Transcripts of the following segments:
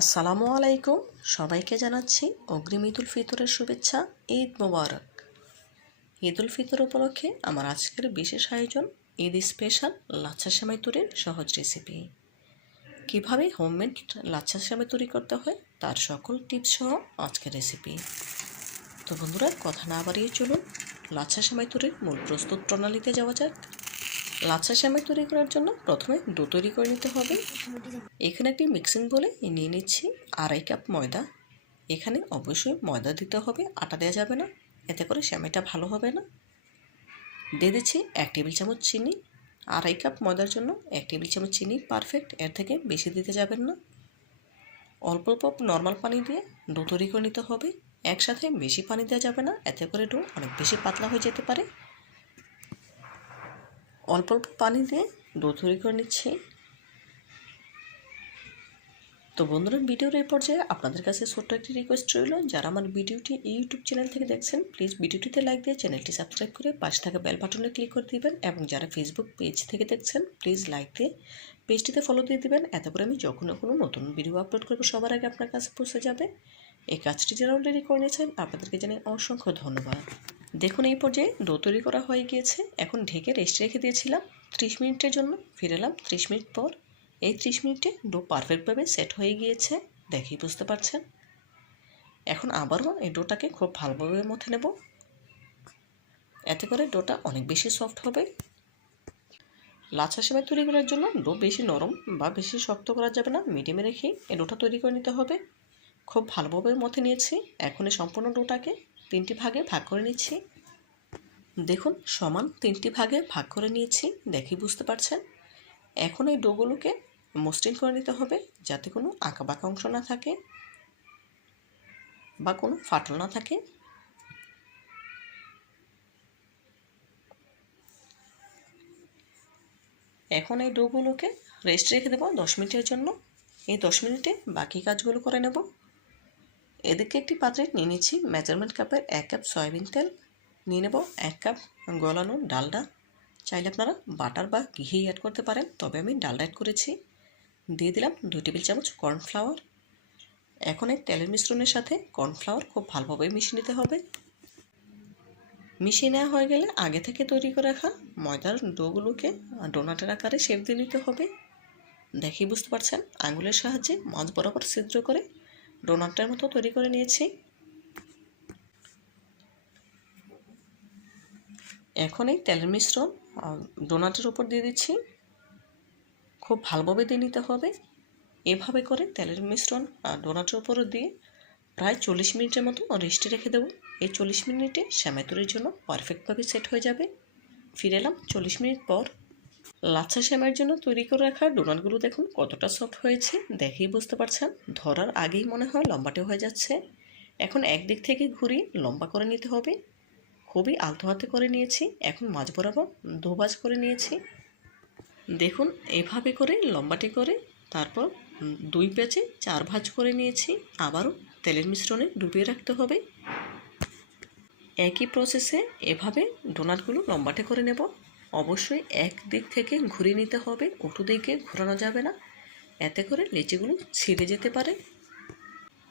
আসসালামু আলাইকুম। সবাইকে জানাচ্ছি অগ্রিম ঈদুল ফিতরের শুভেচ্ছা। ঈদ মোবারক। ঈদুল ফিতর উপলক্ষে আমার আজকের বিশেষ আয়োজন ঈদ স্পেশাল লাচ্ছা সেমাই তৈরির সহজ রেসিপি। কিভাবে হোমমেড লাচ্ছা সেমাই তৈরি করতে হয় তার সকল টিপস সহ আজকের রেসিপি। তো বন্ধুরা, কথা না বাড়িয়ে চলুন লাচ্ছা সেমাই তৈরির মূল প্রস্তুত প্রণালীতে যাওয়া যাক। লাচ্ছা সেমাই তৈরি করার জন্য প্রথমে ডো তৈরি করে নিতে হবে। এখানে একটি মিক্সিং বলে নিয়ে নিচ্ছি 2.5 কাপ ময়দা। এখানে অবশ্যই ময়দা দিতে হবে, আটা দেওয়া যাবে না, এতে করে সেমাইটা ভালো হবে না। দিয়ে দিচ্ছি 1 টেবিল চামচ চিনি। 2.5 কাপ ময়দার জন্য 1 টেবিল চামচ চিনি পারফেক্ট, এর থেকে বেশি দিতে যাবেন না। অল্প অল্প নর্মাল পানি দিয়ে ডো তৈরি করে নিতে হবে। একসাথে বেশি পানি দেওয়া যাবে না, এতে করে ডো অনেক বেশি পাতলা হয়ে যেতে পারে। অল্প অল্প পানি দিয়ে ডো তৈরি করে নিচ্ছি। তো বন্ধুরা, ভিডিওর এই পর্যায়ে আপনাদের কাছে ছোট্ট একটি রিকোয়েস্ট রইল, যারা আমার ভিডিওটি ইউটিউব চ্যানেল থেকে দেখছেন প্লিজ ভিডিওটিতে লাইক দিয়ে চ্যানেলটি সাবস্ক্রাইব করে পাশে থাকা বেল বাটনে ক্লিক করে দিবেন, এবং যারা ফেসবুক পেজ থেকে দেখছেন প্লিজ লাইক দিয়ে পেজটিতে ফলো দিয়ে দিবেন। এতে করে আমি যখন কোনো নতুন ভিডিও আপলোড করব সবার আগে আপনার কাছে পৌঁছে যাবে। এই কাজটি যারা অলরেডি করে নিয়েছেন আপনাদেরকে জানাই অসংখ্য ধন্যবাদ। দেখুন, এই পর্যায়ে ডো তৈরি করা হয়ে গিয়েছে। এখন ঢেকে রেস্ট রেখে দিয়েছিলাম 30 মিনিটের জন্য। ফিরে এলাম 30 মিনিট পর। এই 30 মিনিটে ডো পারফেক্টভাবে সেট হয়ে গিয়েছে, দেখেই বুঝতে পারছেন। এখন আবারও এই ডোটাকে খুব ভালোভাবে মথে নেব, এতে করে ডোটা অনেক বেশি সফট হবে। লাচ্ছা সেমাই তৈরি করার জন্য ডো বেশি নরম বা বেশি শক্ত করা যাবে না, মিডিয়ামে রেখে এই ডোটা তৈরি করে নিতে হবে। খুব ভালোভাবে মথে নিয়েছি। এখন এই সম্পূর্ণ ডোটাকে 3টি ভাগে ভাগ করে নিচ্ছি। দেখুন, সমান 3টি ভাগে ভাগ করে নিয়েছি, দেখেই বুঝতে পারছেন। এখন এই ডোগুলোকে মসৃণ করে নিতে হবে, যাতে কোনো আঁকাবাঁকা অংশ না থাকে বা কোনো ফাটল না থাকে। এখন এই ডোগুলোকে রেস্ট রেখে দেবো 10 মিনিটের জন্য। এই 10 মিনিটে বাকি কাজগুলো করে নেব। এদিকে একটি পাত্রে নিয়ে নিচ্ছি মেজারমেন্ট কাপের 1 কাপ সয়াবিন তেল, নিয়ে নেব 1 কাপ গলানো ডালডা। চাইলে আপনারা বাটার বা ঘি অ্যাড করতে পারেন, তবে আমি ডালডা অ্যাড করেছি। দিয়ে দিলাম 2 টেবিল চামচ কর্নফ্লাওয়ার। এখন এই তেলের মিশ্রণের সাথে কর্নফ্লাওয়ার খুব ভালোভাবে মিশিয়ে নিতে হবে। মিশিয়ে নেওয়া হয়ে গেলে আগে থেকে তৈরি করে রাখা ময়দার ডোগুলোকে ডোনাটের আকারে শেপ দিয়ে নিতে হবে। দেখেই বুঝতে পারছেন, আঙুলের সাহায্যে মাঝ বরাবর ছিদ্র করে ডোনাটের মতো তৈরি করে নিয়েছি। এখন এই তেলের মিশ্রণ ডোনাটের উপর দিয়ে দিচ্ছি। খুব ভালোভাবে দিয়ে নিতে হবে। এভাবে করে তেলের মিশ্রণ ডোনাটের উপর দিয়ে প্রায় 40 মিনিটের মতো রেস্টে রেখে দেবো। এই 40 মিনিটে সেমাই তৈরির জন্য পারফেক্টভাবে সেট হয়ে যাবে। ফিরে এলাম 40 মিনিট পর। লাচ্ছা সেমাইয়ের জন্য তৈরি করে রাখা ডোনাটগুলো দেখুন কতটা সফট হয়েছে, দেখেই বুঝতে পারছেন। ধরার আগেই মনে হয় লম্বাটে হয়ে যাচ্ছে। এখন একদিক থেকে ঘুরিয়ে লম্বা করে নিতে হবে। খুবই আলতো হাতে করে নিয়েছি। এখন মাঝ বরাবর 2 ভাঁজ করে নিয়েছি। দেখুন, এভাবে করে লম্বাটে করে তারপর 2 প্যাচে 4 ভাঁজ করে নিয়েছি। আবারও তেলের মিশ্রণে ডুবিয়ে রাখতে হবে। একই প্রসেসে এভাবে ডোনাটগুলো লম্বাটে করে নেব। অবশ্যই এক দিক থেকে ঘুরিয়ে নিতে হবে, উল্টো দিকে ঘোরানো যাবে না, এতে করে লেচিগুলো ছিঁড়ে যেতে পারে,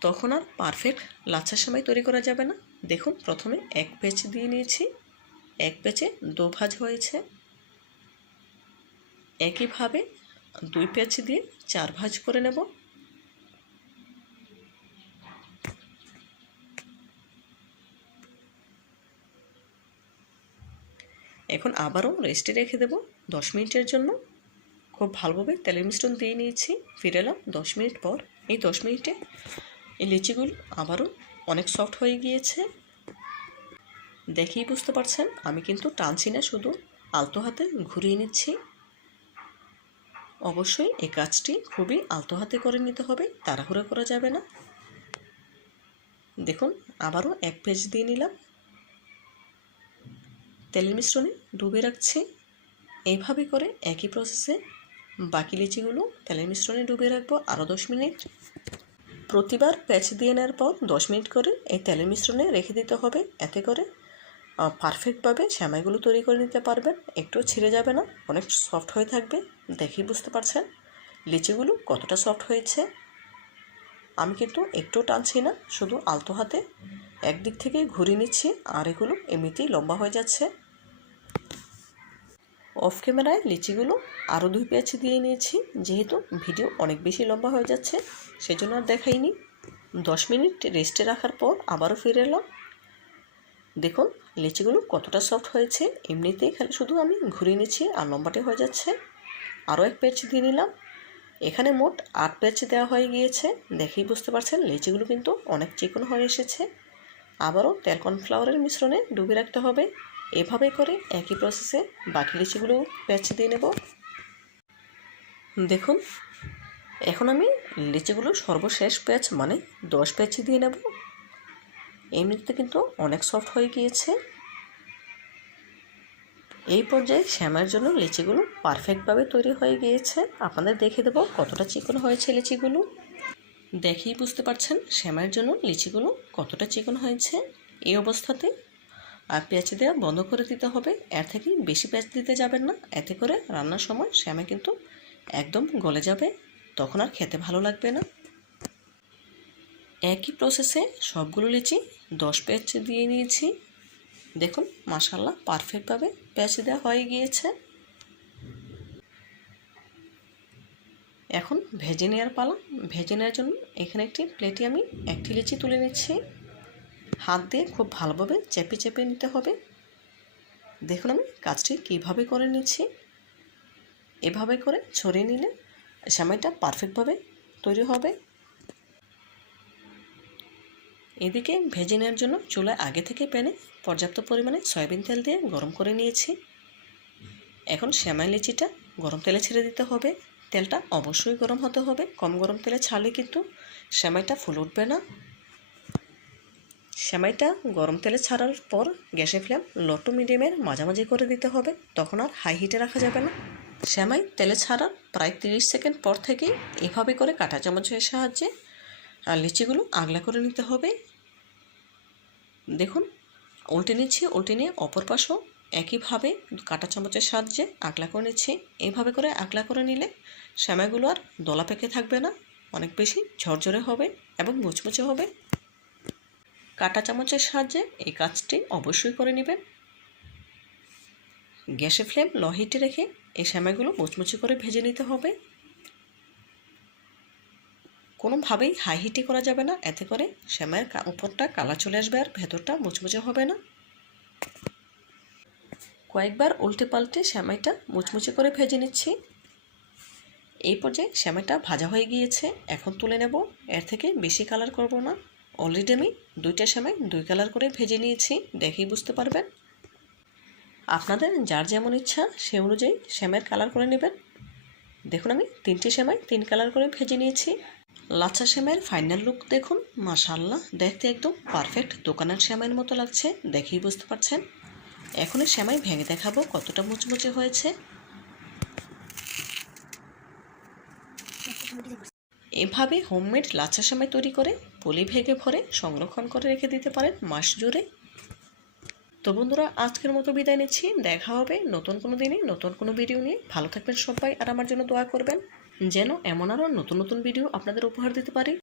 তখন আর পারফেক্ট লাচ্ছা সেমাই তৈরি করা যাবে না। দেখুন, প্রথমে 1 প্যাচ দিয়ে নিয়েছি, 1 প্যাচে 2 ভাঁজ হয়েছে। একইভাবে 2 প্যাচ দিয়ে 4 ভাঁজ করে নেব। এখন আবারও রেস্টে রেখে দেব 10 মিনিটের জন্য। খুব ভালোভাবে তেলের মিশ্রণ দিয়ে নিয়েছি। ফিরে এলাম 10 মিনিট পর। এই 10 মিনিটে এই লিচিগুলো আবারও অনেক সফট হয়ে গিয়েছে, দেখেই বুঝতে পারছেন। আমি কিন্তু টানছি না, শুধু আলতো হাতে ঘুরিয়ে নিচ্ছি। অবশ্যই এই কাজটি খুবই আলতো হাতে করে নিতে হবে, তাড়াহুড়ো করা যাবে না। দেখুন, আবারও 1 পেজ দিয়ে নিলাম, তেলের মিশ্রণে ডুবিয়ে রাখছি। এইভাবে করে একই প্রসেসে বাকি লিচিগুলো তেলের মিশ্রণে ডুবিয়ে রাখবো আরও 10 মিনিট। প্রতিবার প্যাচ দিয়ে নেওয়ার পর 10 মিনিট করে এই তেলের মিশ্রণে রেখে দিতে হবে, এতে করে পারফেক্টভাবে সেমাইগুলো তৈরি করে নিতে পারবেন। একটু ছিঁড়ে যাবে না, অনেক সফট হয়ে থাকবে। দেখেই বুঝতে পারছেন লিচিগুলো কতটা সফট হয়েছে। আমি কিন্তু একটু টানছি না, শুধু আলতো হাতে একদিক থেকে ঘুরিয়ে নিচ্ছি, আর এগুলো এমনিতেই লম্বা হয়ে যাচ্ছে। অফ ক্যামেরায় লিচিগুলো আরও 2 পেঁয়াজ দিয়ে নিয়েছি, যেহেতু ভিডিও অনেক বেশি লম্বা হয়ে যাচ্ছে সেজন্য আর দেখাইনি। 10 মিনিট রেস্টে রাখার পর আবারও ফিরে এলাম। দেখুন লিচিগুলো কতটা সফট হয়েছে, এমনিতেই খালি শুধু আমি ঘুরিয়ে নিচ্ছি আর লম্বাটে হয়ে যাচ্ছে। আরও 1 পেঁয়াজ দিয়ে নিলাম। এখানে মোট 8 পেঁয়াজ দেওয়া হয়ে গিয়েছে। দেখেই বুঝতে পারছেন লিচিগুলো কিন্তু অনেক চিকন হয়ে এসেছে। আবারও তেল কর্নফ্লাওয়ারের মিশ্রণে ডুবিয়ে রাখতে হবে। এভাবে করে একই প্রসেসে বাকি লিচিগুলো পেঁয়াজ দিয়ে নেব। দেখুন এখন আমি লিচিগুলো সর্বশেষ পেঁয়াজ মানে 10 পেঁয়াজ দিয়ে নেব। এমনিতে কিন্তু অনেক সফট হয়ে গিয়েছে। এই পর্যায়ে শ্যামার জন্য লিচিগুলো পারফেক্টভাবে তৈরি হয়ে গিয়েছে। আপনাদের দেখে দেবো কতটা চিকন হয়েছে লিচিগুলো। দেখেই বুঝতে পারছেন শ্যামার জন্য লিচিগুলো কতটা চিকন হয়েছে। এই অবস্থাতে আর পেঁয়াজ দেওয়া বন্ধ করে দিতে হবে। এর থেকে বেশি পেঁয়াজ দিতে যাবেন না, এতে করে রান্নার সময় শ্যামা কিন্তু একদম গলে যাবে, তখন আর খেতে ভালো লাগবে না। একই প্রসেসে সবগুলো লিচি 10 পেঁয়াজ দিয়ে নিয়েছি। দেখুন মাশাআল্লাহ পারফেক্টভাবে পেঁয়াজ দেওয়া হয়ে গিয়েছে। এখন ভেজে নেওয়ার পালা। ভেজে নেওয়ার জন্য এখানে একটি প্লেটে আমি একটি লিচি তুলে নিচ্ছি। হাত দিয়ে খুব ভালোভাবে চেপে চেপে নিতে হবে। দেখুন আমি কাজটি কীভাবে করে নিচ্ছি। এভাবে করে ছড়িয়ে নিলে সেমাইটা পারফেক্টভাবে তৈরি হবে। এদিকে ভেজে নেওয়ার জন্য চুলায় আগে থেকে প্যানে পর্যাপ্ত পরিমাণে সয়াবিন তেল দিয়ে গরম করে নিয়েছি। এখন সেমাই লিচিটা গরম তেলে ছেড়ে দিতে হবে। তেলটা অবশ্যই গরম হতে হবে, কম গরম তেলে ছাড়লে কিন্তু সেমাইটা ফুলে উঠবে না। সেমাইটা গরম তেলে ছাড়ার পর গ্যাসের ফ্লেম লো টু মিডিয়ামের মাঝামাঝি করে দিতে হবে, তখন আর হাই হিটে রাখা যাবে না। সেমাই তেলে ছাড়ার প্রায় 30 সেকেন্ড পর থেকেই এভাবে করে কাঁটা চামচের সাহায্যে লিচিগুলো আগলা করে নিতে হবে। দেখুন উল্টে নিচ্ছি, উল্টে নিয়ে অপর পাশও একইভাবে কাঁটা চামচের সাহায্যে আগলা করে নিচ্ছি। এইভাবে করে আগলা করে নিলে সেমাইগুলো আর দলা পেকে থাকবে না, অনেক বেশি ঝরঝরে হবে এবং মুচমুচে হবে। কাঁটা চামচের সাহায্যে এই কাজটি অবশ্যই করে নেবেন। গ্যাসের ফ্লেম লো হিটে রেখে এই সেমাইগুলো মুচমুচে করে ভেজে নিতে হবে। কোনোভাবেই হাই হিটে করা যাবে না, এতে করে সেমাইয়ের উপরটা কালা চলে আসবে আর ভেতরটা মুচমুচে হবে না। কয়েকবার উল্টে পাল্টে সেমাইটা মুচমুচে করে ভেজে নিচ্ছি। এই পর্যায়ে সেমাইটা ভাজা হয়ে গিয়েছে, এখন তুলে নেব। এর থেকে বেশি কালার করব না। অলরেডি আমি 2টা সেমাই 2 কালার করে ভেজে নিয়েছি, দেখেই বুঝতে পারবেন। আপনাদের যার যেমন ইচ্ছা সে অনুযায়ী সেমাইয়ের কালার করে নেবেন। দেখুন আমি 3টে সেমাই 3 কালার করে ভেজে নিয়েছি। লাচ্ছা সেমাইয়ের ফাইনাল লুক দেখুন, মাশাআল্লাহ দেখতে একদম পারফেক্ট দোকানের সেমাইয়ের মতো লাগছে, দেখেই বুঝতে পারছেন। এখন সেমাই ভেঙে দেখাবো কতটা মুচমুচে হয়েছে। এভাবে হোমমেড লাচ্ছা সেমাই তৈরি করে পলি ভেঙে ভরে সংরক্ষণ করে রেখে দিতে পারেন মাস জুড়ে। তো বন্ধুরা আজকের মতো বিদায় নিচ্ছি, দেখা হবে নতুন কোনো দিনে নতুন কোনো ভিডিও নিয়ে। ভালো থাকবেন সবাই, আর আমার জন্য দোয়া করবেন যেন এমন আরও নতুন নতুন ভিডিও আপনাদের উপহার দিতে পারি।